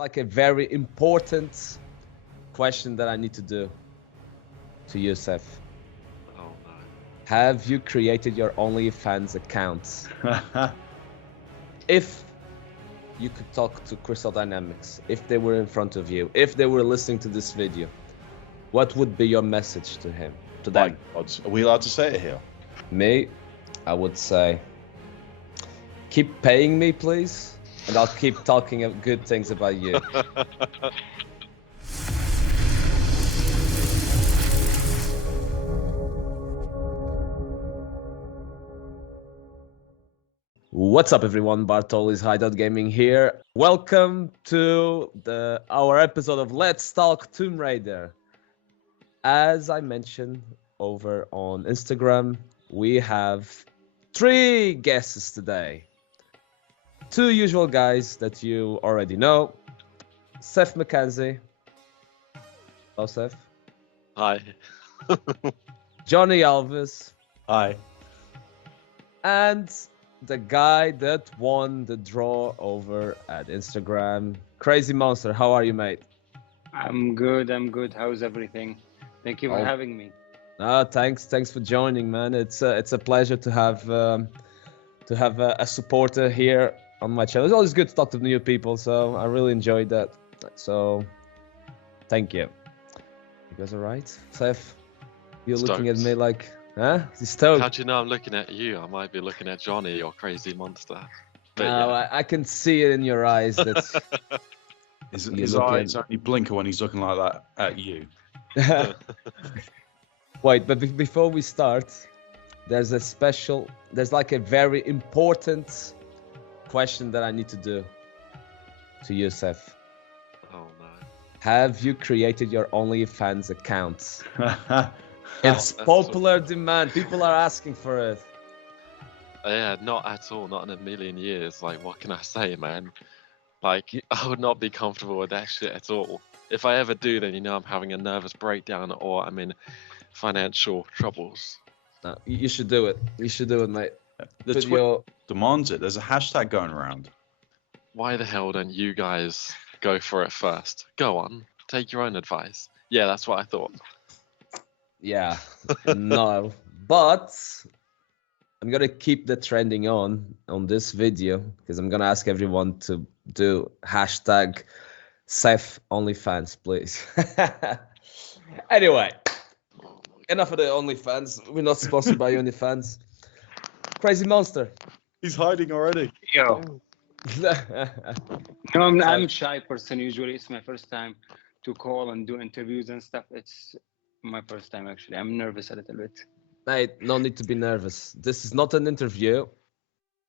like a very important question that I need to do to you, Seth. Oh no. Have you created your OnlyFans account? If you could talk to Crystal Dynamics, if they were in front of you, if they were listening to this video, what would be your message to him, to them? My God, are we allowed to say it here? Me, I would say, keep paying me, please, and I'll keep talking good things about you. What's up, everyone? Bartoli's Hideout Gaming here. Welcome to our episode of Let's Talk Tomb Raider. As I mentioned over on Instagram, we have 3 guests today. 2 usual guys that you already know. Seth Mckenzie. Hello, Seth. Hi. Jonny Alves. Hi. And the guy that won the draw over at Instagram. Crazy Monster, how are you, mate? I'm good. How's everything? Thank you for having me. Thanks for joining, man. It's a pleasure to have a supporter here on my channel. It's always good to talk to new people, so I really enjoyed that. So, thank you. You guys all right? Seth, you're looking at me like, huh? Stoked. How'd you know I'm looking at you? I might be looking at Jonny or Crazy Monster. But No, yeah. I can see it in your eyes. That's His eyes only blinker when he's looking like that at you. Wait, but before we start, there's like a very important question that I need to do to you, Seth. Oh no. Have you created your OnlyFans account? It's That's popular demand. People are asking for it. Yeah, not at all. Not in a million years. Like, what can I say, man? Like, I would not be comfortable with that shit at all. If I ever do, then I'm having a nervous breakdown or I'm in financial troubles. No, you should do it. You should do it, mate. The Twitter demands it. There's a hashtag going around. Why the hell don't you guys go for it first? Go on, take your own advice. Yeah, that's what I thought. Yeah, no, but I'm gonna keep the trending on this video because I'm gonna ask everyone to do hashtag Seth OnlyFans, please. Anyway, enough of the OnlyFans. We're not sponsored by OnlyFans. Crazy Monster. He's hiding already. Yo. No, I'm a shy person usually. It's my first time to call and do interviews and stuff. It's my first time actually. I'm nervous a little bit. Mate, no need to be nervous. This is not an interview.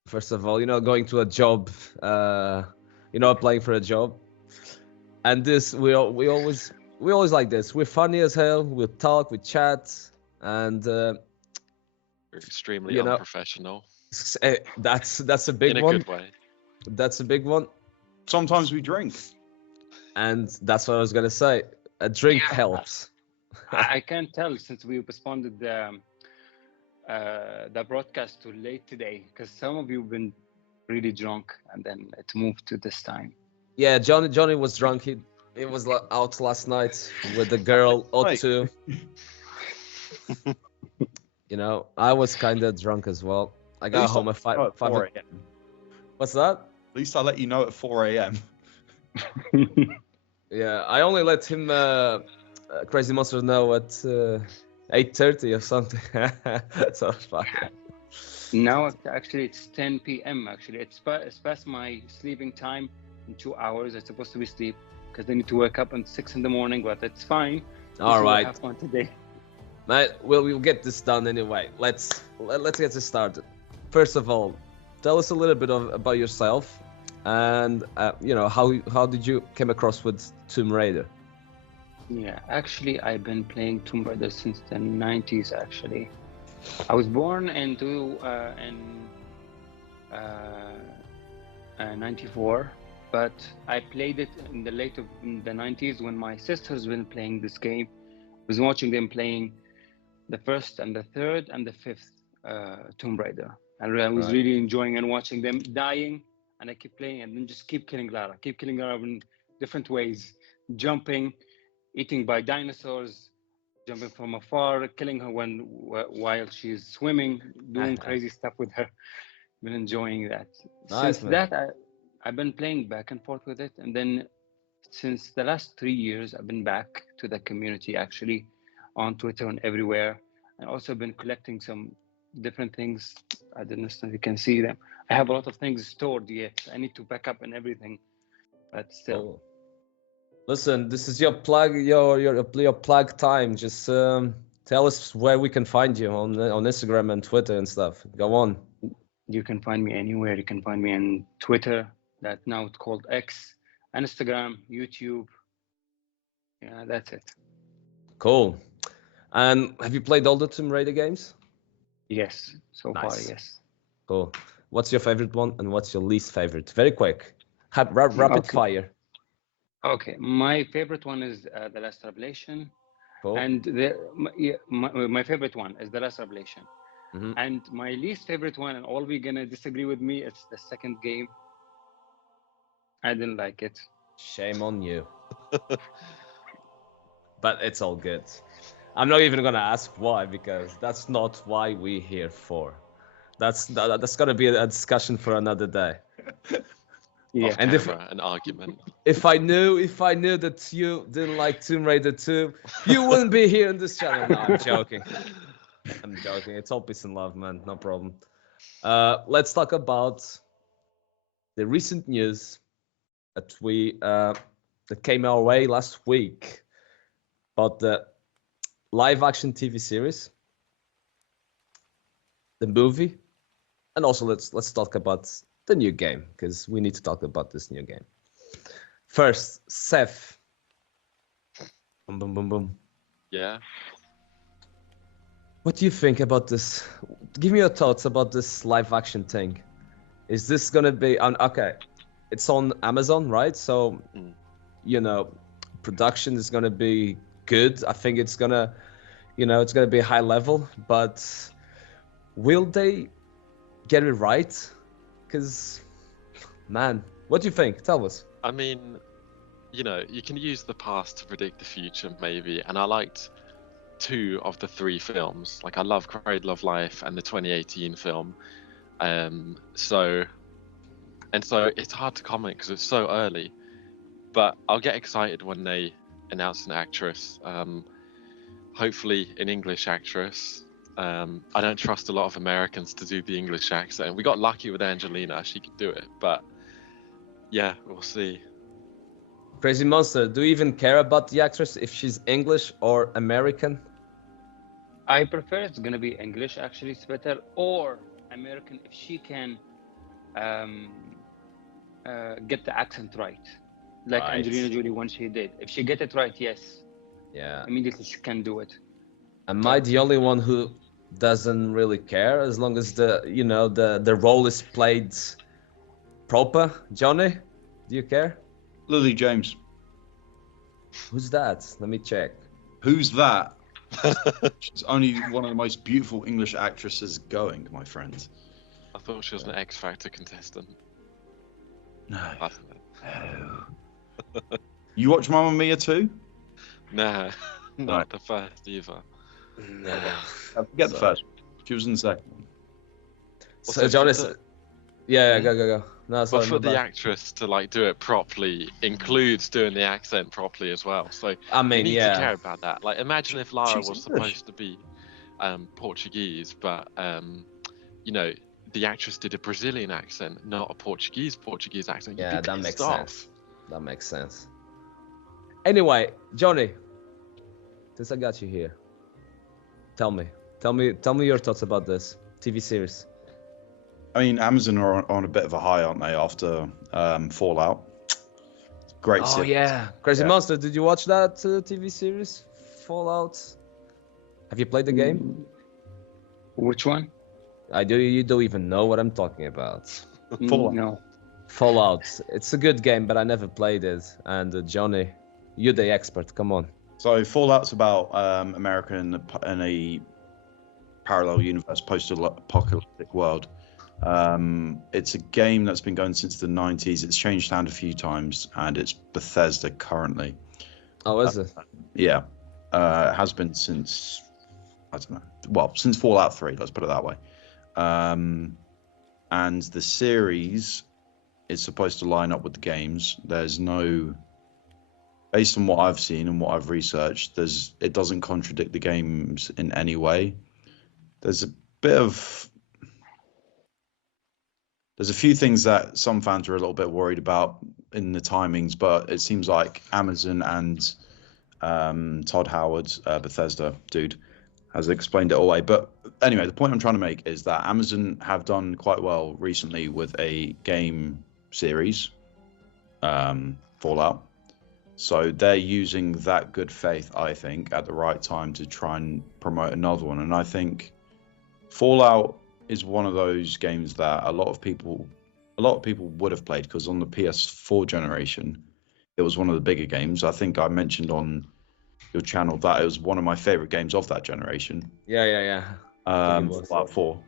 First of all, going to a job, applying for a job. And this, we always like this. We're funny as hell. We talk, we chat, and You're extremely unprofessional. That's a big one. In a good way. That's a big one. Sometimes we drink. And that's what I was gonna say. A drink helps. I can't tell since we postponed the broadcast to late today because some of you have been really drunk and then it moved to this time. Yeah, Jonny was drunk. He was out last night with the girl O2. I was kind of drunk as well. I got home at 5 a.m. What's that? At least I let you know at 4 a.m. Yeah, I only let him Crazy Monster know at 8:30 or something. So it's fine. No, actually it's 10 p.m. Actually, it's past my sleeping time in 2 hours. I'm supposed to be asleep because I need to wake up at 6 in the morning, but it's fine. All right. Have fun today. Mate, we'll get this done anyway. Let's get this started. First of all, tell us a little bit about yourself, and how did you came across with Tomb Raider? Yeah, actually, I've been playing Tomb Raider since the 90s. Actually, I was born in 94, but I played it in the late of the 90s when my sisters been playing this game. I was watching them playing the first and the third and the fifth Tomb Raider. And I was really enjoying and watching them dying, and I keep playing and then just keep killing Lara and different ways, jumping, eating by dinosaurs, jumping from afar, killing her while she's swimming, doing crazy stuff with her. Been enjoying that. Nice, Since man. that, I've been playing back and forth with it, and then since the last 3 years, I've been back to the community actually on Twitter and everywhere, and also been collecting some different things. I don't know if you can see them. I have a lot of things stored yet. I need to back up and everything, but still. Oh. Listen, this is your plug, your plug time. Just tell us where we can find you on Instagram and Twitter and stuff. Go on. You can find me anywhere. You can find me on Twitter, that now it's called X, Instagram, YouTube. Yeah, that's it. Cool. And have you played all the Tomb Raider games? Yes, so far, Nice. yes. Cool. What's your favorite one and what's your least favorite? Very quick. Rapid Okay. fire. Okay, my favorite one is The Last Revelation. Cool. And my favorite one is The Last Revelation. Mhm. And my least favorite one, and all we're gonna disagree with me, it's the second game. I didn't like it. Shame on you. But it's all good. I'm not even gonna ask why, because that's not why we're here for. That's gonna be a discussion for another day. Yeah. Off And camera, an argument. If I knew that you didn't like Tomb Raider 2, you wouldn't be here on this channel. No, I'm joking. I'm joking. It's all peace and love, man. No problem. Let's talk about the recent news that came our way last week about the live action TV series, the movie, and also let's talk about the new game, because we need to talk about this new game. First, Seth. Boom, boom, boom, boom. Yeah. What do you think about this? Give me your thoughts about this live action thing. Is this gonna be on? Okay, it's on Amazon, right? So, production is gonna be good. I think it's gonna be high level. But will they get it right? Because, man, what do you think? Tell us. I mean, you can use the past to predict the future, maybe. And I liked 2 of the 3 films. Like, I love Cradle of Life and the 2018 film. So it's hard to comment because it's so early. But I'll get excited when they announce an actress. Hopefully an English actress. I don't trust a lot of Americans to do the English accent. We got lucky with Angelina; she could do it. But yeah, we'll see. Crazy Monster, do you even care about the actress if she's English or American? I prefer it's gonna be English, actually, it's better, or American if she can get the accent right, like Right. Angelina Jolie when she did. If she get it right, yes, Yeah. immediately she can do it. Am I the only one who doesn't really care as long as the role is played proper? Jonny, do you care? Lily James. Who's that? Let me check. Who's that? She's only one of the most beautiful English actresses going, my friend. I thought she was an X Factor contestant. No. That's it. You watch Mamma Mia too? Nah, not Right. the first either. No. Forget the first one. She was in the second one. So Also, Jonny, for the- yeah, go. No, sorry. But for my the bad. actress to do it properly includes doing the accent properly as well. So I you mean, need yeah. to care about that. Like, imagine if Lara She's was English. supposed to be Portuguese, but the actress did a Brazilian accent, not a Portuguese accent. You'd Yeah, be that pissed makes off. sense. That makes sense. Anyway, Jonny, since I got you here, tell me your thoughts about this TV series. I mean, Amazon are on a bit of a high, aren't they, after Fallout? Great Oh series. yeah, Crazy Yeah. Monster. Did you watch that TV series, Fallout? Have you played the game? Which one? You don't even know what I'm talking about. Fallout. No. Fallout. It's a good game, but I never played it. And Jonny, you're the expert. Come on. So Fallout's about America in a parallel universe, post-apocalyptic world, It's a game that's been going since the 90s. It's changed hand a few times, and it's Bethesda currently. Oh, is it? Yeah, it has been since, I don't know, well, since Fallout 3, let's put it that way. And the series is supposed to line up with the games. There's no, based on what I've seen and what I've researched, it doesn't contradict the games in any way. There's a few things that some fans are a little bit worried about in the timings, but it seems like Amazon and Todd Howard, Bethesda dude, has explained it all away. But anyway, the point I'm trying to make is that Amazon have done quite well recently with a game series, Fallout. So they're using that good faith, I think, at the right time to try and promote another one. And I think Fallout is one of those games that a lot of people would have played, because on the PS4 generation, it was one of the bigger games. I think I mentioned on your channel that it was one of my favorite games of that generation. Yeah. I think it was. Fallout 4.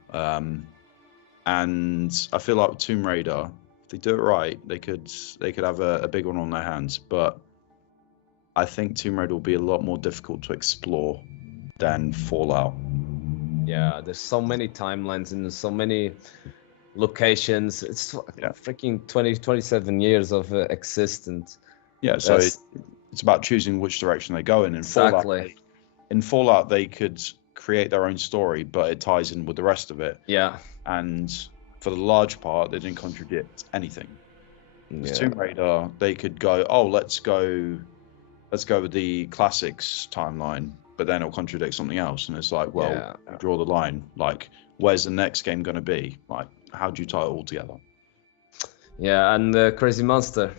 And I feel like with Tomb Raider, if they do it right, they could have a big one on their hands. But I think Tomb Raider will be a lot more difficult to explore than Fallout. Yeah, there's so many timelines and so many locations. It's freaking 27 years of existence. Yeah, so it's about choosing which direction they go in. Exactly. In Fallout, they could create their own story, but it ties in with the rest of it. Yeah. And for the large part, they didn't contradict anything. With Tomb Raider, they could go, oh, let's go with the classics timeline, but then it'll contradict something else. And it's like, well, draw the line. Like, where's the next game going to be? Like, how do you tie it all together? Yeah, and Crazy Monster,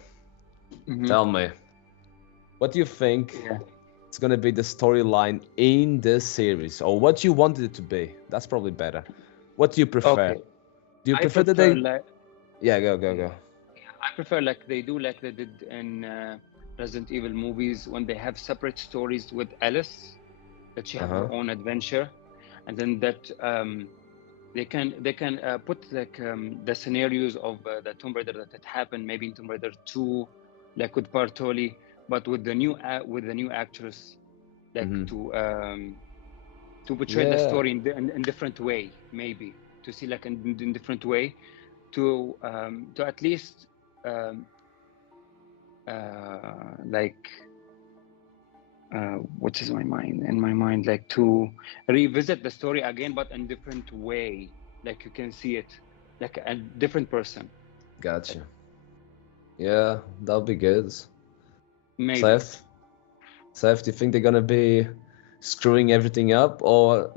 tell me, what do you think it's going to be the storyline in this series, or what you wanted it to be? That's probably better. What do you prefer? Okay. Do you prefer that they... Yeah, go. I prefer like they did in Resident Evil movies, when they have separate stories with Alice, that she have her own adventure, and then that they can put like the scenarios of the Tomb Raider that had happened, maybe in Tomb Raider 2, like with Bartoli, but with the new actress, like to portray the story in different way, maybe to see like in different way, to at least what is in my mind, like to revisit the story again, but in different way, like you can see it like a different person. Gotcha. Yeah, that'll be good. Maybe. Seth, do you think they're gonna be screwing everything up, or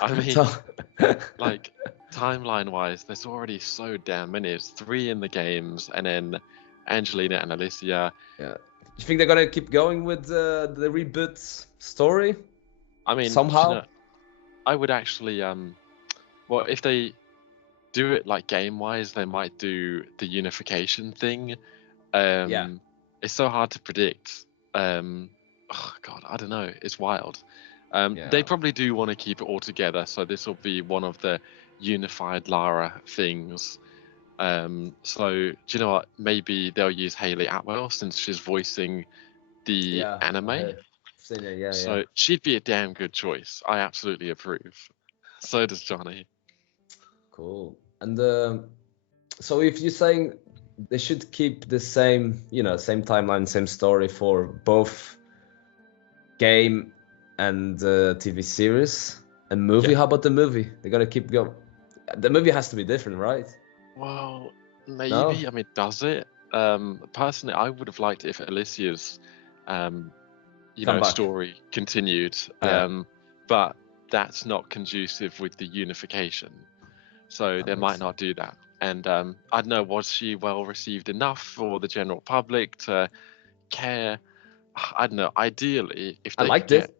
I mean, like, timeline-wise, there's already so damn many. It's 3 in the games, and then Angelina and Alicia. Yeah. Do you think they're gonna keep going with the reboot story? I mean, somehow. You know, I would actually, well, if they do it like game-wise, they might do the unification thing. It's so hard to predict. Oh God, I don't know. It's wild. They probably do want to keep it all together, so this will be one of the unified Lara things. So do you know what? Maybe they'll use Hayley Atwell, since she's voicing the anime. So she'd be a damn good choice. I absolutely approve. So does Jonny. Cool. And so if you're saying they should keep the same, same timeline, same story for both game and TV series and movie, how about the movie? They're gonna keep going. The movie has to be different, right? Well, maybe. No? I mean, does it? Personally, I would have liked it if Alicia's, story continued. But that's not conducive with the unification, so they might not do that. And I don't know, was she well received enough for the general public to care? I don't know. Ideally, if they I liked it.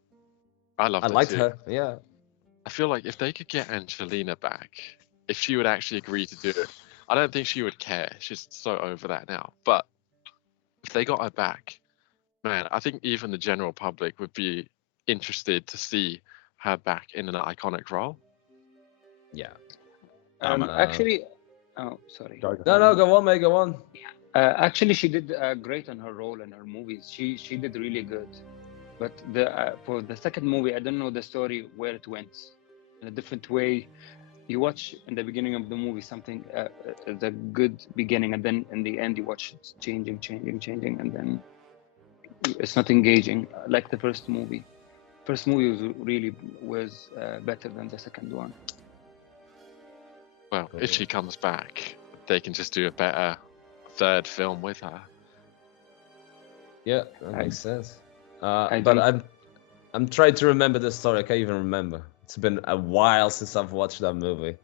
I loved it liked too. her. Yeah. I feel like if they could get Angelina back, if she would actually agree to do it, I don't think she would care. She's so over that now. But if they got her back, man, I think even the general public would be interested to see her back in an iconic role. Yeah. Actually, oh, sorry. No, go on, mate, go on. Actually, she did great on her role in her movies. She did really good. But for the second movie, I don't know the story where it went. In a different way, you watch in the beginning of the movie something, the good beginning, and then in the end you watch it changing, and then it's not engaging like the first movie. First movie was better than the second one. Well, if she comes back, they can just do a better third film with her. Yeah, that makes sense. I But don't- I'm trying to remember the story. I can't even remember. It's been a while since I've watched that movie.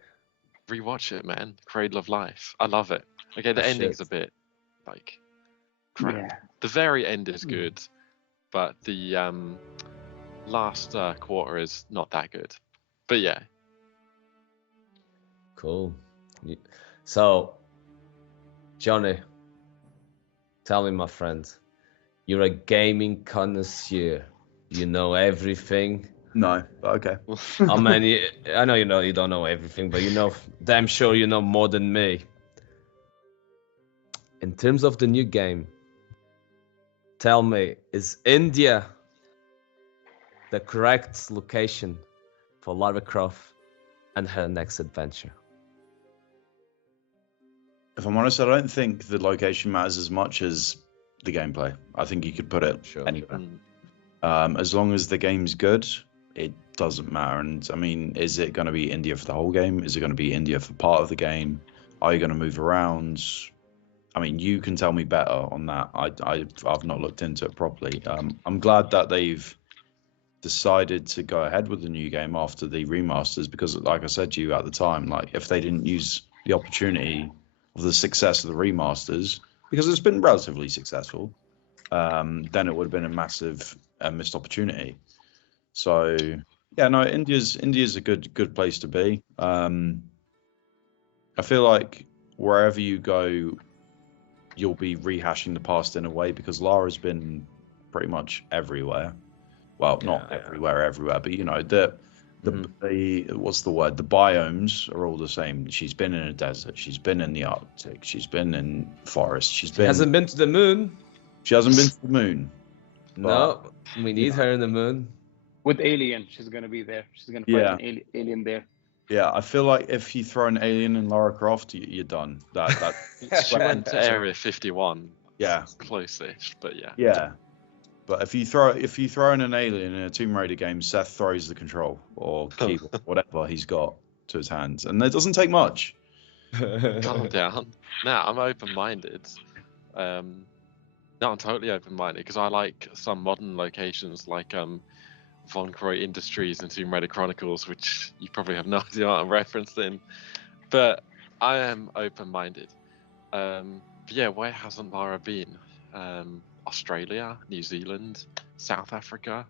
Rewatch it, man. Cradle of Life. I love it. Okay, the Oh, ending's shit. a bit like crap. Yeah. The very end is good, but the last quarter is not that good. But yeah, Cool. So, Johnny, tell me, my friend, you're a gaming connoisseur. You know everything. No, but okay. I mean, I know you don't know everything, but you know, damn sure you know more than me. In terms of the new game, tell me, is India the correct location for Lara Croft and her next adventure? If I'm honest, I don't think the location matters as much as the gameplay. I think you could put it Sure. anywhere. As long as the game's good, it doesn't matter. And I mean, is it going to be India for the whole game? Is it going to be India for part of the game? Are you going to move around? I mean, you can tell me better on that. I've not looked into it properly. I'm glad that they've decided to go ahead with the new game after the remasters, because like I said to you at the time, like if they didn't use the opportunity of the success of the remasters, because it's been relatively successful, then it would have been a massive missed opportunity. So yeah, no, India's a good place to be. I feel like wherever you go, you'll be rehashing the past in a way, because Lara's been pretty much everywhere. Well, not everywhere, but you know, the what's the word? The biomes are all the same. She's been in a desert. She's been in the Arctic. She's been in forest. She hasn't been to the moon. She hasn't been to the moon. No, we need her in the moon. With Alien, she's gonna be there. She's gonna fight an alien there. Yeah, I feel like if you throw an alien in Lara Croft, you're done. That she went to Area 51. Yeah, close-ish, but yeah. Yeah, but if you throw in an alien in a Tomb Raider game, Seth throws the control or keyboard, whatever he's got to his hands, and it doesn't take much. Calm down. Now I'm open-minded. No, I'm totally open-minded because I like some modern locations like Von Croy Industries and Tomb Raider Chronicles, which you probably have no idea what I'm referencing. But I am open-minded. But yeah, where hasn't Lara been? Australia, New Zealand, South Africa,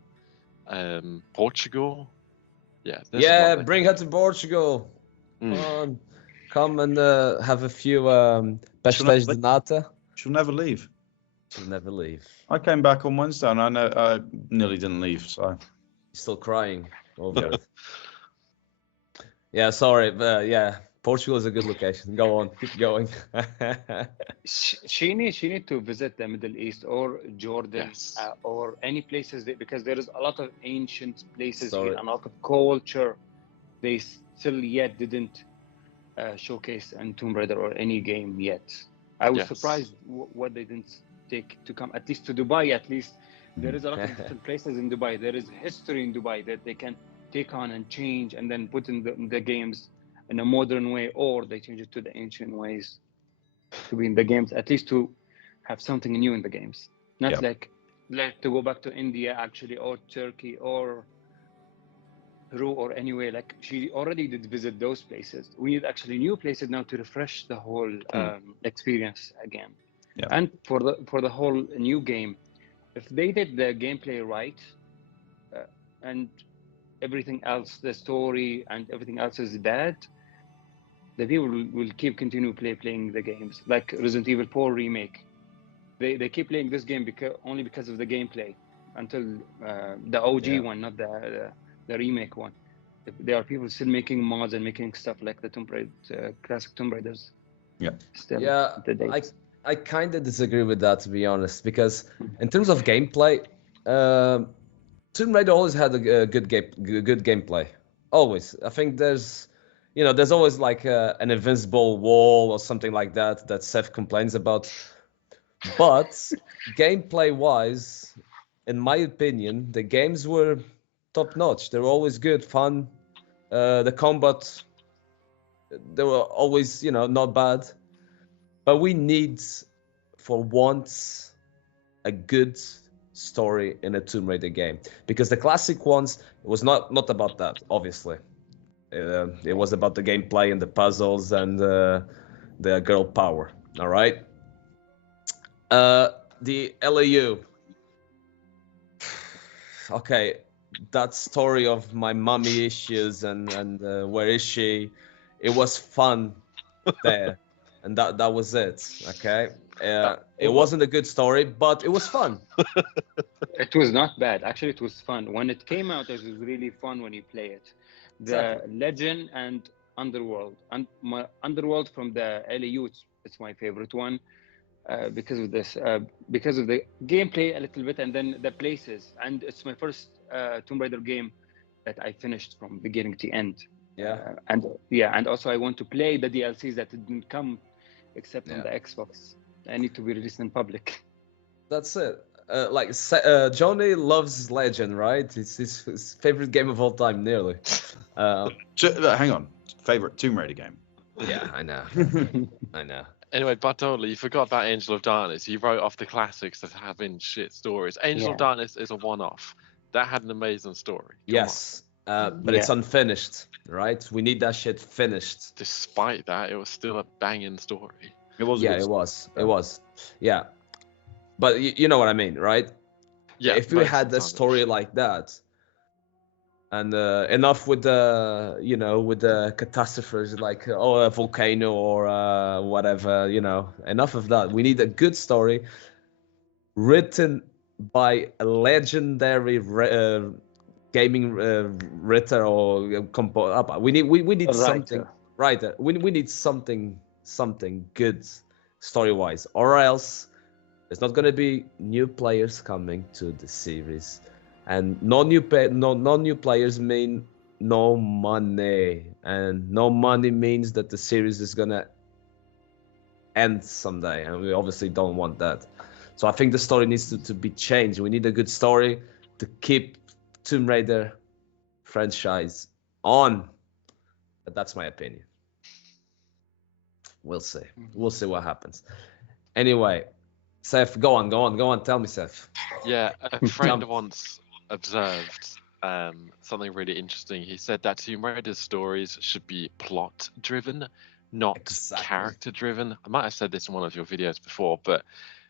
Portugal. Yeah, bring her to Portugal. Come and have a few pastéis de nata. She'll never leave. She'll never leave. I came back on Wednesday and I nearly didn't leave. So still crying over it. Yeah, sorry, but yeah, Portugal is a good location. Go on, keep going. She need to visit the Middle East or Jordan, or any places because there is a lot of ancient places here, and a lot of culture they still yet didn't showcase in Tomb Raider or any game yet. I was surprised what they didn't take to come at least to Dubai. At least there is a lot of different places in Dubai. There is history in Dubai that they can take on and change and then put in the games in a modern way, or they change it to the ancient ways to be in the games, at least to have something new in the games. Not like to go back to India actually, or Turkey or Peru or anyway. Like she already did visit those places. We need actually new places now to refresh the whole experience again. Yeah. And for the whole new game, if they did the gameplay right, and everything else, the story and everything else is bad, the people will keep continue playing the games. Like Resident Evil 4 remake, they keep playing this game only because of the gameplay until the OG one, not the remake one. there are people still making mods and making stuff like the classic Tomb Raiders. Yeah. Still Yeah, the dates. I kind of disagree with that, to be honest, because in terms of gameplay, Tomb Raider always had a good gameplay. Always. I think there's always like an invincible wall or something like that Seth complains about. But gameplay-wise, in my opinion, the games were top notch. They were always good, fun. The combat, they were always, not bad. But we need, for once, a good story in a Tomb Raider game, because the classic ones, it was not about that, obviously. It was about the gameplay and the puzzles and the girl power. All right. The LAU. Okay, that story of my mommy issues and where is she? It was fun there, and that was it. Okay. It wasn't a good story, but it was fun. It was not bad. Actually, it was fun. When it came out, it was really fun when you play it. The Exactly. Legend and Underworld. And my Underworld from the LAU, it's my favorite one because of this, because of the gameplay a little bit, and then the places. And it's my first Tomb Raider game that I finished from beginning to end. Yeah. And also I want to play the DLCs that didn't come except on Yeah. the Xbox. I need to be released in public. That's it. Jonny loves Legend, right? It's his favorite game of all time, nearly. Hang on. Favorite Tomb Raider game? Yeah, I know. I know. Anyway, Bartoli, you forgot about Angel of Darkness. You wrote off the classics as having shit stories. Angel of Darkness is a one-off. That had an amazing story. Come Yes, but it's unfinished, right? We need that shit finished. Despite that, it was still a banging story. It was. Yeah, it was. It was. Yeah, but you know what I mean, right? Yeah. If we had a story like that, and enough with the catastrophes like a volcano or whatever, enough of that. We need a good story written by a legendary gaming writer or we need something writer. We need something good story wise, or else there's not gonna be new players coming to the series. And no new players mean no money, and no money means that the series is gonna end someday, and we obviously don't want that. So I think the story needs to be changed. We need a good story to keep Tomb Raider franchise on. But that's my opinion. We'll see. We'll see what happens. Anyway, Seth, go on. Tell me, Seth. Yeah, a friend once observed something really interesting. He said that Tomb Raider's stories should be plot-driven, not character-driven. I might have said this in one of your videos before, but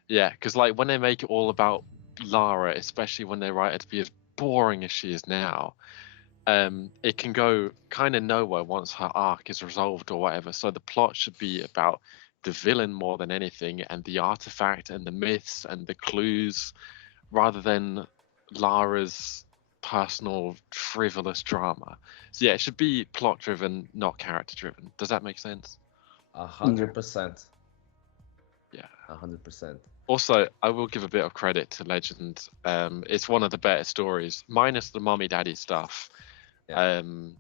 yeah, because like when they make it all about Lara, especially when they write her to be as boring as she is now, it can go kind of nowhere once her arc is resolved or whatever. So the plot should be about the villain more than anything, and the artifact and the myths and the clues, rather than Lara's personal frivolous drama. So yeah, it should be plot driven, not character driven. Does that make sense? 100%. Yeah, 100%. Also, I will give a bit of credit to Legend. It's one of the better stories, minus the mommy daddy stuff, and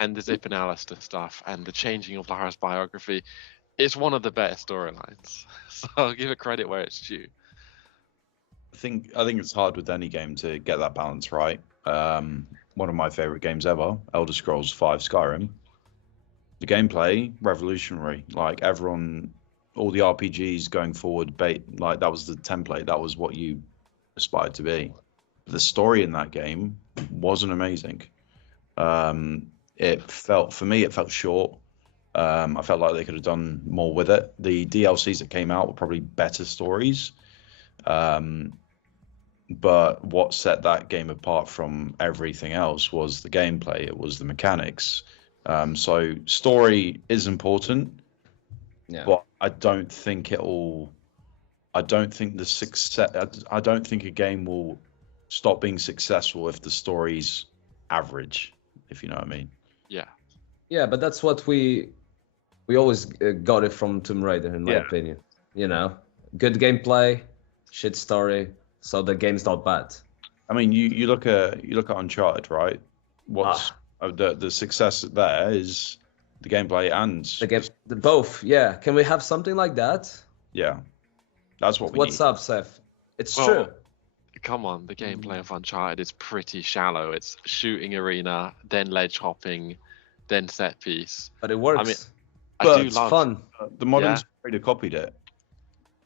the Zip and Alistair stuff, and the changing of Lara's biography. It's one of the better storylines, so I'll give it credit where it's due. I think it's hard with any game to get that balance right. One of my favorite games ever, Elder Scrolls V Skyrim. The gameplay, revolutionary. Like all the RPGs going forward, like that was the template. That was what you aspired to be. The story in that game wasn't amazing. It felt short. I felt like they could have done more with it. The DLCs that came out were probably better stories. But what set that game apart from everything else was the gameplay. It was the mechanics. So story is important, but I don't think I don't think I don't think a game will stop being successful if the story's average. if you know what I mean. Yeah. Yeah, but that's what we always got it from Tomb Raider, in my Yeah. opinion. You know, good gameplay, shit story, so the game's not bad. I mean, you look at Uncharted, right? What's Ah, the success there is the gameplay and the game, both. Yeah, can we have something like that? yeah, that's what we What's need. up, Seth? It's Well, true. come on, the gameplay of Uncharted is pretty shallow. It's shooting arena, then ledge hopping, then set piece. But it works. I mean, I but do it's love. fun. The modern Yeah. Tomb Raider copied it.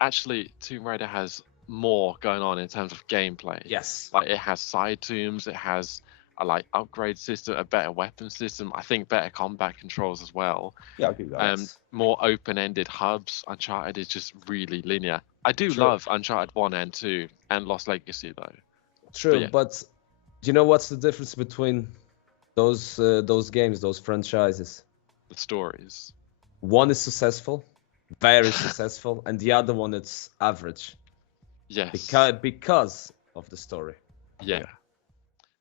Actually, Tomb Raider has more going on in terms of gameplay. Yes. Like it has side tombs, it has a like upgrade system, a better weapon system. I think better combat controls as well. Yeah, I'll give you that. More open-ended hubs. Uncharted is just really linear. I do True. love Uncharted 1 and 2 and Lost Legacy though. True, yeah. but do you know what's the difference between those games, those franchises? The stories. One is successful, very successful, and the other one it's average Yes. because of the story. Yeah.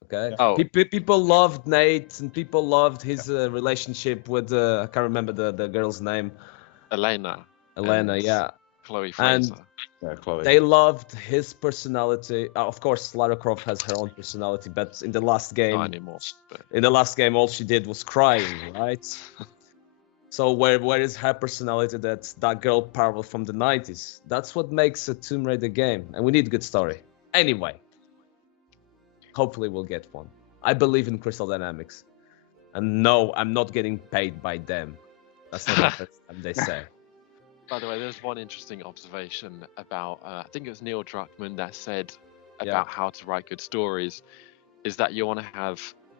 Okay. Oh. People loved Nate, and people loved his relationship with I can't remember the girl's name. Elena. Elena, and yeah. Chloe And Fraser. Yeah, Chloe. they loved his personality. Of course, Lara Croft has her own personality, but in the last game, Not anymore. But in the last game, all she did was crying, right? So where is her personality? That's that girl power from the 90s. That's what makes a Tomb Raider game, and we need good story. Anyway, hopefully we'll get one. I believe in Crystal Dynamics, and no, I'm not getting paid by them. That's not the first time they say. by the way, there's one interesting observation about I think it was Neil Druckmann that said Yeah. about how to write good stories is that you want to have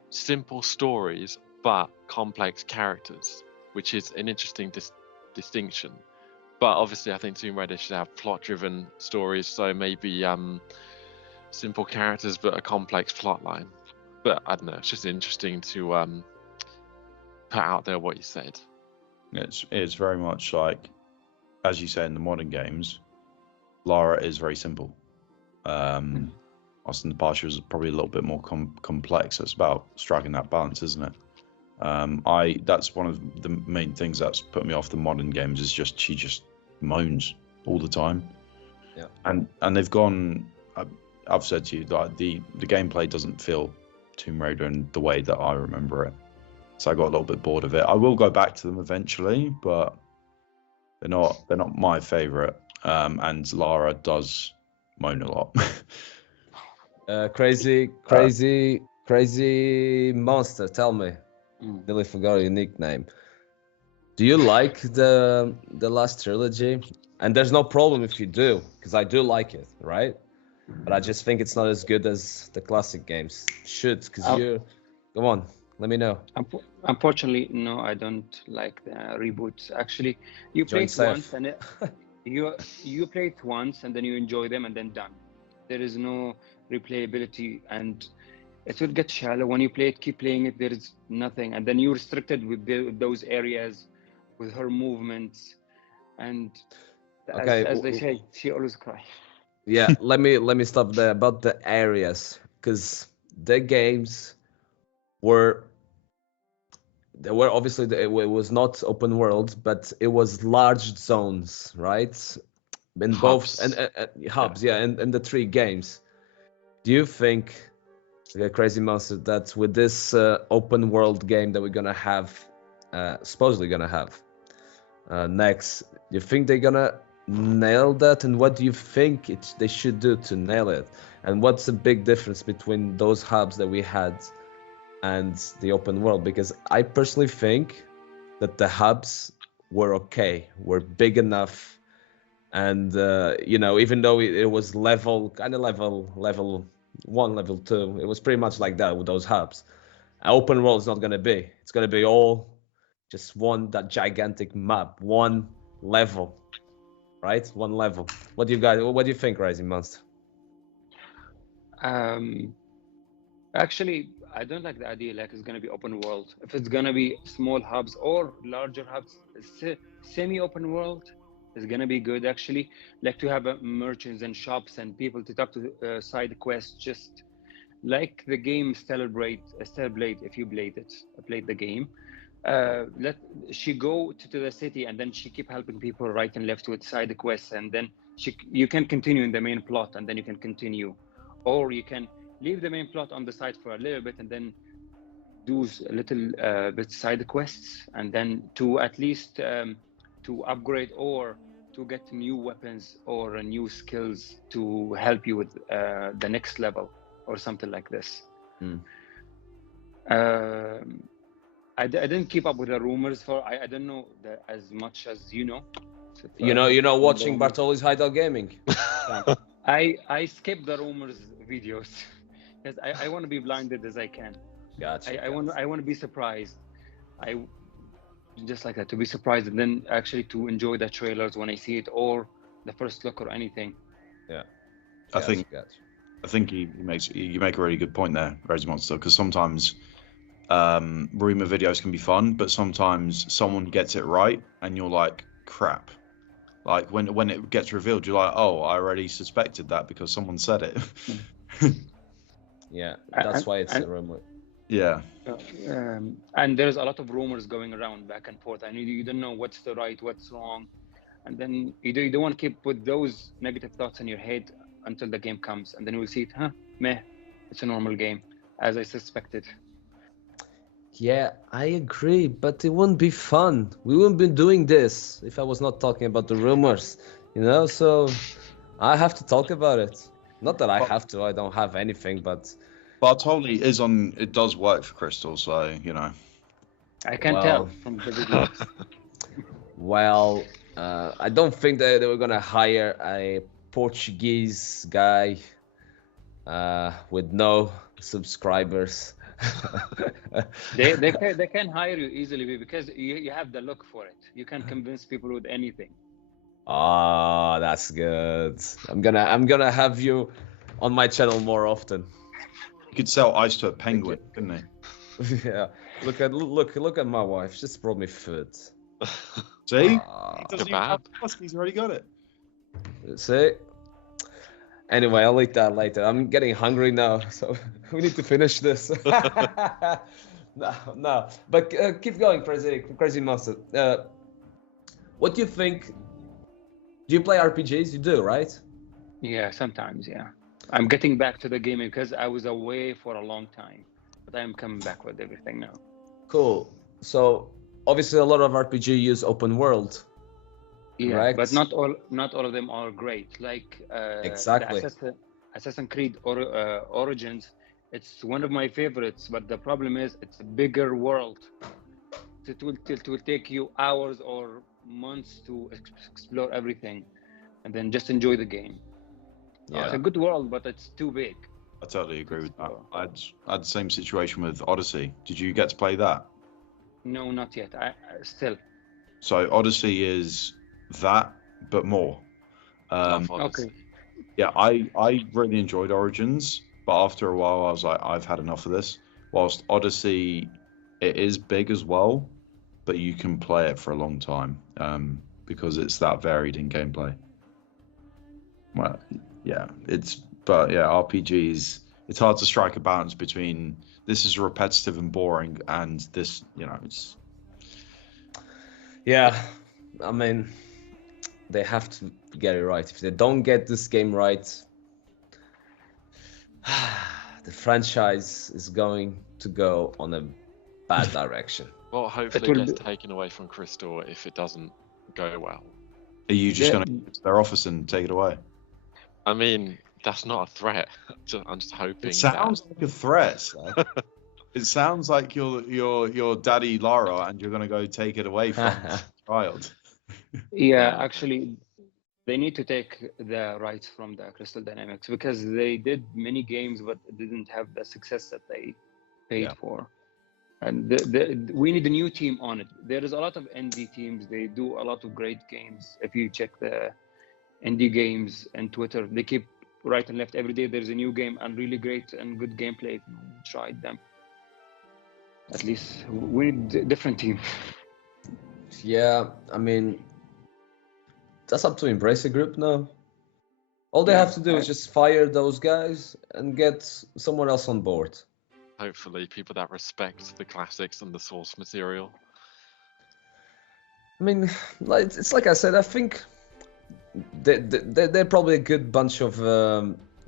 simple stories but complex characters, which is an interesting distinction. But obviously, I think Tomb Raider should have plot-driven stories, so maybe simple characters but a complex plot line. But I don't know, it's just interesting to put out there what you said. It's very much like, as you say in the modern games, Lara is very simple. Austin the past she was probably a little bit more complex. It's about striking that balance, isn't it? That's one of the main things that's put me off the modern games is just she just moans all the time. Yeah. And they've gone. I've said to you that the gameplay doesn't feel Tomb Raider in the way that I remember it. So I got a little bit bored of it. I will go back to them eventually, but they're not my favorite. And Lara does moan a lot. Crazy monster. Tell me, nearly forgot your nickname. Do you like the last trilogy? And there's no problem if you do, because I do like it, right? But I just think it's not as good as the classic games. Should, because you. Come on, let me know. Unfortunately, no, I don't like the reboots. Actually, you play it once and you play it once and then you enjoy them and then done. There is no replayability and it will get shallow when you play it. Keep playing it. There is nothing, and then you're restricted with those areas, with her movements, and as they say, she always cries. Yeah, let me stop there about the areas, because the games were obviously it was not open world, but it was large zones, right? In Hubs. both and hubs, yeah, and the three games. Do you think, Crazy Monster, that with this open world game that we're gonna have, supposedly gonna have next, you think they're gonna nail that? And what do you think they should do to nail it? And what's the big difference between those hubs that we had and the open world? Because I personally think that the hubs were okay, were big enough, and even though it was level 1, level 2, it was pretty much like that with those hubs. Open world is not gonna be. It's gonna be all just that gigantic map, one level, right? One level. What do you think, Rising Monster? Actually, I don't like the idea like it's gonna be open world. If it's gonna be small hubs or larger hubs, semi-open world is gonna be good. Actually, like to have merchants and shops and people to talk to, side quests, just like the game Stellar Blade, if you played the game. Let she go to the city, and then she keep helping people right and left with side quests, and then you can continue in the main plot, and then you can continue, or you can leave the main plot on the side for a little bit, and then do a little bit side quests, and then to at least to upgrade or to get new weapons or new skills to help you with the next level or something like this. I didn't keep up with the rumors I don't know as much as you know. Watching Bartoli's Hideout Gaming. I skip the rumors videos because I want to be blinded as I can. Gotcha. I want to be surprised. I just like that, to be surprised, and then actually to enjoy the trailers when I see it, or the first look or anything. Yeah. I think you make a really good point there, Crazy Monster, because sometimes rumor videos can be fun, but sometimes someone gets it right and you're like, crap. Like when it gets revealed, you're like, oh, I already suspected that because someone said it. Yeah, that's why it's a rumor. Yeah. And there's a lot of rumors going around back and forth, and you don't know what's the right, what's wrong, and then you don't want to keep with those negative thoughts in your head until the game comes, and then you will see it, meh, it's a normal game, as I suspected. Yeah, I agree, but it wouldn't be fun. We wouldn't be doing this if I was not talking about the rumors, so I have to talk about it. Not that I have to, I don't have anything, but Bartoli is on, it does work for Crystal, so, I can tell from the videos. Well, I don't think that they were going to hire a Portuguese guy with no subscribers. they can hire you easily because you have the look for it. You can convince people with anything. Ah, that's good. I'm gonna have you on my channel more often. You could sell ice to a penguin, couldn't you? Yeah. Look at my wife. She just brought me food. See? He doesn't even have to ask, he's already got it. See? Anyway, I'll eat that later. I'm getting hungry now, so we need to finish this. No. But keep going, Crazy Monster. What do you think? Do you play RPGs? You do, right? Yeah, sometimes, yeah. I'm getting back to the gaming because I was away for a long time, but I'm coming back with everything now. Cool. So obviously a lot of RPG use open world. Yeah, correct? But not all of them are great. Like Exactly. Assassin's Creed Origins, it's one of my favorites, but the problem is it's a bigger world. It will take you hours or months to explore everything, and then just enjoy the game. Yeah. It's a good world, but it's too big. I totally agree with that. I had the same situation with Odyssey. Did you get to play that? No, not yet. I still. So Odyssey is that, but more. Okay. Yeah, I really enjoyed Origins, but after a while I was like, I've had enough of this. Whilst Odyssey, it is big as well, but you can play it for a long time because it's that varied in gameplay. Well, yeah, RPGs, it's hard to strike a balance between this is repetitive and boring and this, it's... Yeah, I mean, they have to get it right. If they don't get this game right, the franchise is going to go on a bad direction. Well, hopefully it gets taken away from Crystal if it doesn't go well. Are you just going to go to their office and take it away? I mean, that's not a threat. I'm just hoping. It sounds like a threat, Seth. It sounds like you're Daddy Lara and you're going to go take it away from the child. Yeah, actually, they need to take the rights from the Crystal Dynamics because they did many games but didn't have the success that they paid for. And we need a new team on it. There is a lot of indie teams. They do a lot of great games. If you check the indie games and Twitter, they keep right and left every day. There's a new game and really great and good gameplay if you tried them. At least we need a different team. Yeah, I mean, that's up to Embracer Group now. All they Yeah, have to do is just fire those guys and get someone else on board. Hopefully, people that respect the classics and the source material. I mean, like it's like I said. I think they're probably a good bunch of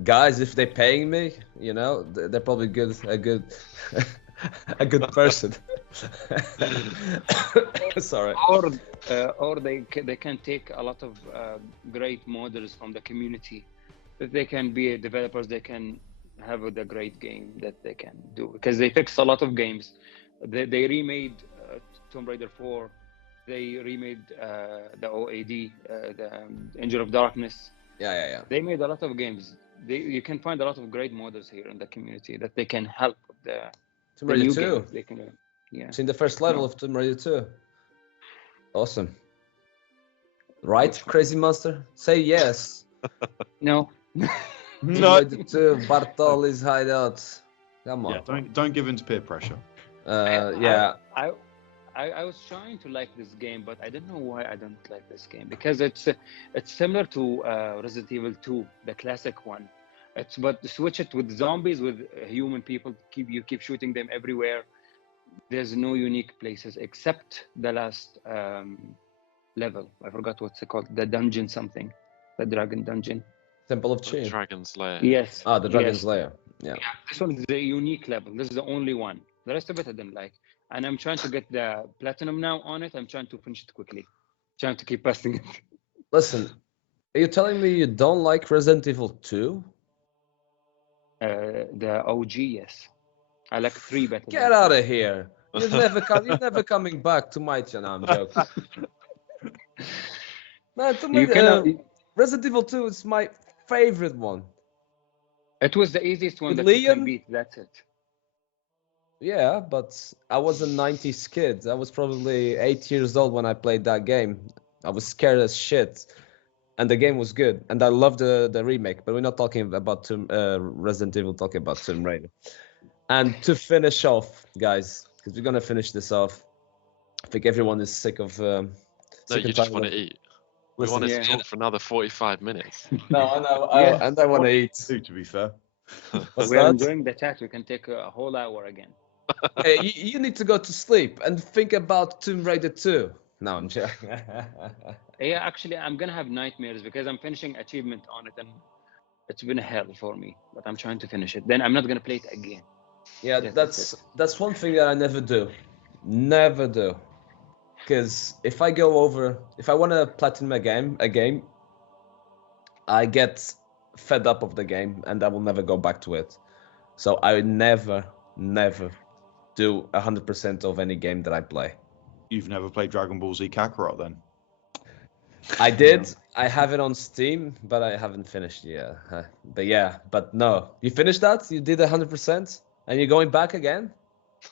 guys if they're paying me. You know, they're probably a good a good person. Sorry. Or they can take a lot of great models from the community. If they can be developers, they can have a great game that they can do, because they fixed a lot of games. They remade Tomb Raider 4. They remade the OAD, the Angel of Darkness. Yeah. They made a lot of games. You can find a lot of great modders here in the community that they can help with Tomb the Raider new 2. games. They can, yeah. Seen the first level of Tomb Raider 2. Awesome. Right, Crazy Monster? Say yes. No. Tomb Raider 2, Bartoli's Hideout. Come on. Yeah, don't give in to peer pressure. Yeah. I was trying to like this game, but I don't know why I don't like this game, because it's similar to Resident Evil 2, the classic one. But switch it with zombies, with human people. You keep shooting them everywhere. There's no unique places except the last level. I forgot what's it called. The dungeon something, the dragon dungeon. Temple of The Chi. Dragon's Lair. Yes. Ah, the Dragon's yes. Lair. Yeah. This one is the unique level. This is the only one. The rest of it I didn't like. And I'm trying to get the platinum now on it. I'm trying to finish it quickly. Trying to keep passing it. Listen, are you telling me you don't like Resident Evil 2? The OG, yes. I like 3 better. Get out of here. You're never coming back to my channel. I'm joking. Man, Resident Evil 2 is my favorite one. It was the easiest one With that you can Leon? beat. That's it. Yeah, but I was a 90s kid. I was probably 8 years old when I played that game. I was scared as shit. And the game was good. And I loved the remake. But we're not talking about Resident Evil, talking about Tomb Raider. And to finish off, guys, because we're going to finish this off. I think everyone is sick of... No, you just want to eat. We Listen, want yeah. to talk for another 45 minutes. No, I know. Yeah. And I want to eat. To be fair. What's We're that? enjoying the chat. We can take a whole hour again. Hey, you need to go to sleep and think about Tomb Raider 2. No, I'm joking. Yeah, actually, I'm going to have nightmares because I'm finishing achievement on it. And it's been hell for me. But I'm trying to finish it. Then I'm not going to play it again. Yeah, Yes, that's one thing that I never do. Never do. Because if I want to platinum a game, I get fed up of the game and I will never go back to it. So I would never do 100% of any game that I play. You've never played Dragon Ball Z Kakarot then? I did. I have it on Steam, but I haven't finished yet. But no. You finished that? You did 100%? And you're going back again?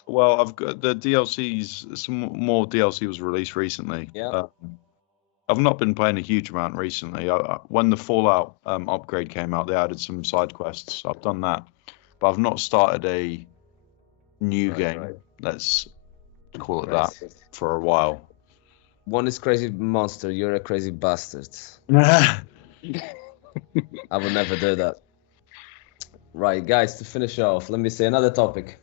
Well, I've got the DLCs. Some more DLC was released recently. Yeah. I've not been playing a huge amount recently. When the Fallout upgrade came out, they added some side quests. I've done that, but I've not started a new game. Right. Let's call it Right. that for a while. One is crazy monster. You're a crazy bastard. I would never do that. Right, guys, to finish off, let me say another topic.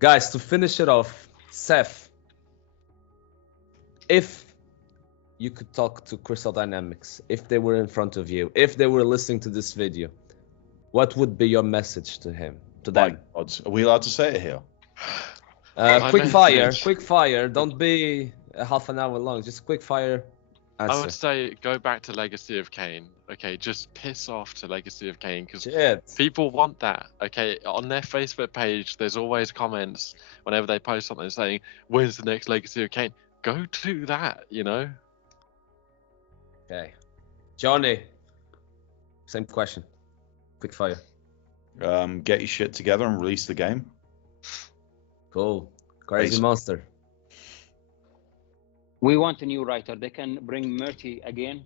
Guys, to finish it off, Seth, if you could talk to Crystal Dynamics, if they were in front of you, if they were listening to this video, what would be your message to them? My God, are we allowed to say it here? Quick fire. Don't be a half an hour long. Just quick fire answer. I would say go back to Legacy of Kain. Okay, just piss off to Legacy of Kain because people want that. Okay, on their Facebook page, there's always comments whenever they post something saying, "When's the next Legacy of Kain?" Go do that. You know. Okay, Jonny. Same question. Quick fire. Get your shit together and release the game. Cool. Crazy monster. We want a new writer. They can bring Murty again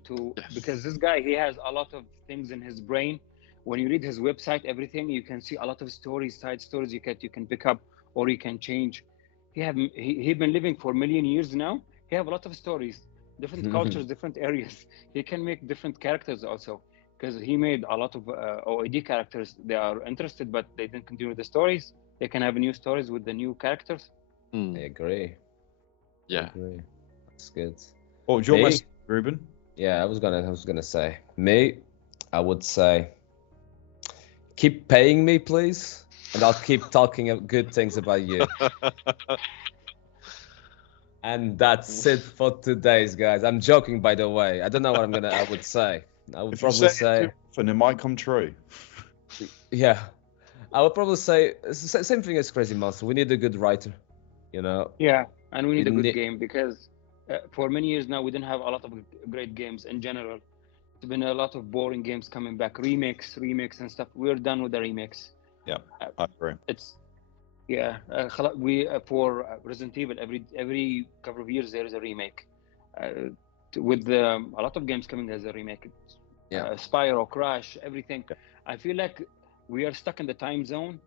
because this guy, he has a lot of things in his brain. When you read his website, everything, you can see a lot of stories, side stories you can pick up or you can change. He been living for a million years now. He have a lot of stories, different cultures, different areas. He can make different characters also. because he made a lot of OAD characters. They are interested, but they didn't continue the stories. They can have new stories with the new characters. I agree. I Yeah. agree. That's good. What was your Me? message, Ruben? Yeah, I was gonna say me. I would say keep paying me, please, and I'll keep talking good things about you. And that's it for today's, guys. I'm joking, by the way. I don't know what I would say. I would If you probably say it say, too often, it might come true. yeah. I would probably say same thing as Crazy Monster. We need a good writer, you know. Yeah, and we need a good Ne- game because for many years now we didn't have a lot of great games in general. There's been a lot of boring games coming back, remakes and stuff. We're done with the remakes. Yeah, I agree. It's we for Resident Evil every couple of years there is a remake. With a lot of games coming as a remake. Yeah. Spyro, Crash, everything. I feel like we are stuck in the time zone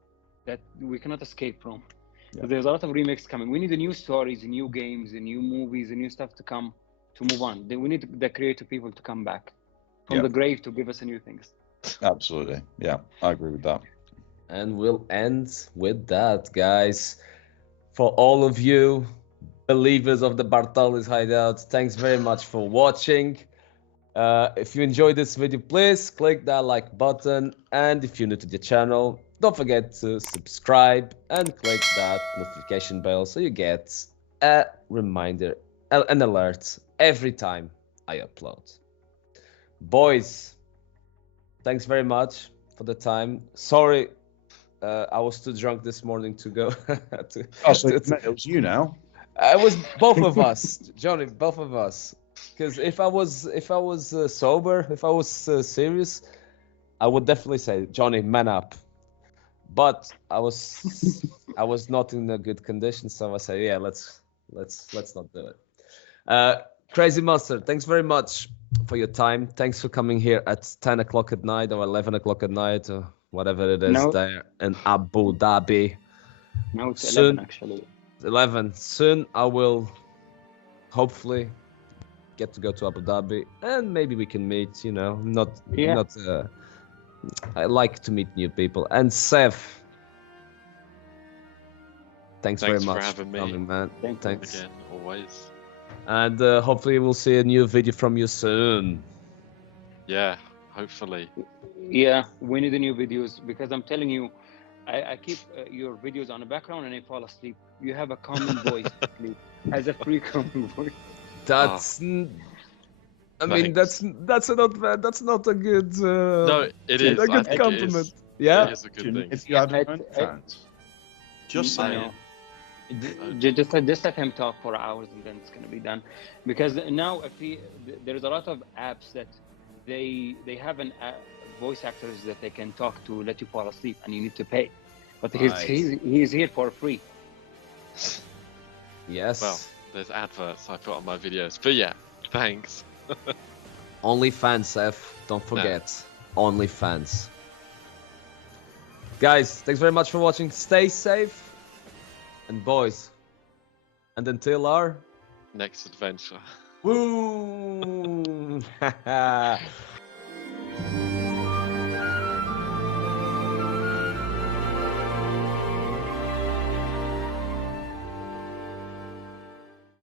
that we cannot escape from. Yeah. There's a lot of remakes coming. We need new stories, new games, new movies, new stuff to come to move on. We need the creative people to come back from Yeah. the grave to give us new things. Absolutely. Yeah, I agree with that. And we'll end with that, guys. For all of you believers of the Bartoli's Hideout, thanks very much for watching. If you enjoyed this video, please click that like button. And if you're new to the channel, don't forget to subscribe and click that notification bell so you get a reminder, an alert every time I upload. Boys, thanks very much for the time. Sorry, I was too drunk this morning to go. So it was you now. It was both of us, Johnny, both of us. Because if I was sober, if I was serious, I would definitely say, Johnny, man up. But I was not in a good condition, so I say, yeah, let's not do it. Crazy Monster, thanks very much for your time. Thanks for coming here at 10 o'clock at night or 11 o'clock at night or whatever it is there in Abu Dhabi. No, it's Soon, 11 actually. 11. Soon I will hopefully get to go to Abu Dhabi and maybe we can meet, you know, I like to meet new people. And Seth, thanks very much for having me. coming, man. Thanks again, always. And hopefully we'll see a new video from you soon. Yeah, hopefully. Yeah, we need the new videos because I'm telling you, I keep your videos on the background and I fall asleep. You have a common voice to sleep, as a free common voice. That's, I mean, that's not bad. That's not a good. No, it is. A good compliment. Yeah. It is a good thing. If you have your own fans, just saying. Just let him talk for hours and then it's gonna be done. Because now, there's a lot of apps that they have voice actors that they can talk to let you fall asleep and you need to pay, but he's here for free. Yes. Well, there's adverts I put on my videos, but yeah, thanks. OnlyFans, Seth. Don't forget, OnlyFans. Guys, thanks very much for watching. Stay safe, and boys, and until our Next adventure. Woo!